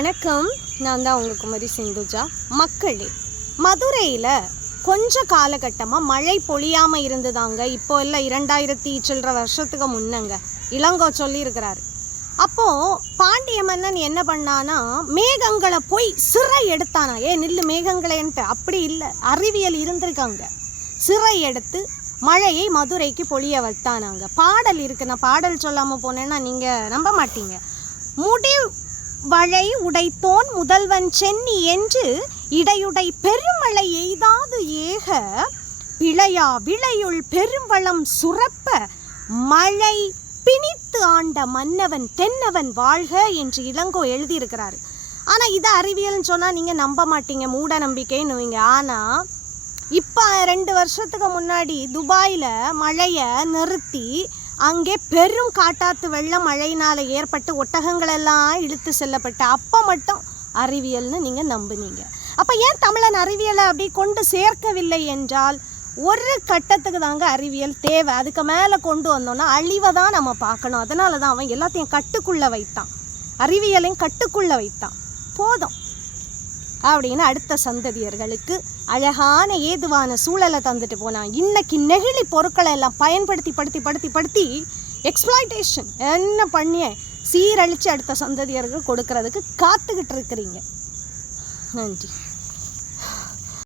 வணக்கம். நான் தான் உங்கள் குமரி சிந்துஜா. மக்களே, மதுரையில் கொஞ்ச காலகட்டமாக மழை பொழியாமல் இருந்ததாங்க. இப்போ இல்லை, 2000 சில்லற வருஷத்துக்கு முன்னங்க இளங்கோ சொல்லியிருக்கிறாரு. அப்போது பாண்டிய மன்னன் என்ன பண்ணானா, மேகங்களை போய் சிறை எடுத்தானா. நில்லு மேகங்களேன்ட்டு. அப்படி இல்லை, அறிவியல் இருந்திருக்காங்க. சிறை எடுத்து மழையை மதுரைக்கு பொழிய வைத்தானாங்க. பாடல் இருக்கு, நான் பாடல் சொல்லாமல் போனேன்னா நீங்கள் நம்ப மாட்டீங்க. முடி வழை உடைத்தோன் முதல்வன் சென்னி என்று இடையுடை பெருமழை எய்தாது ஏக பிழையா விளையுள் பெருவளம் சுரப்ப மழை பிணித்து ஆண்ட மன்னவன் தென்னவன் வாழ்க என்று இளங்கோ எழுதியிருக்கிறாரு. ஆனால் இதை அறிவியல்னு சொன்னால் நீங்கள் நம்ப மாட்டீங்க, மூட நம்பிக்கைன்னுவீங்க. ஆனால் இப்போ 2 வருஷத்துக்கு முன்னாடி துபாயில் மழையை நிறுத்தி அங்கே பெரும் காட்டாத்து வெள்ளம் மழையினால் ஏற்பட்டு ஒட்டகங்களெல்லாம் இழுத்து செல்லப்பட்ட அப்போ மட்டும் அறிவியல்னு நீங்கள் நம்புனீங்க. அப்போ ஏன் தமிழன் அறிவியலை அப்படி கொண்டு சேர்க்கவில்லை என்றால், ஒரு கட்டத்துக்கு தாங்க அறிவியல் தேவை. அதுக்கு மேலே கொண்டு வந்தோன்னா அழிவை தான் நம்ம பார்க்கணும். அதனால தான் அவன் எல்லாத்தையும் கட்டுக்குள்ளே வைத்தான், அறிவியலையும் கட்டுக்குள்ளே வைத்தான். போதும் அப்படின்னு அடுத்த சந்ததியர்களுக்கு அழகான ஏதுவான சூழலை தந்துட்டு போனான். இன்னைக்கு நெகிழி பொருட்களை எல்லாம் பயன்படுத்தி எக்ஸ்ப்ளாய்டேஷன் என்ன பண்ணி சீரழித்து அடுத்த சந்ததியர்கள் கொடுக்கறதுக்கு காத்துக்கிட்டு இருக்கிறீங்க. நன்றி.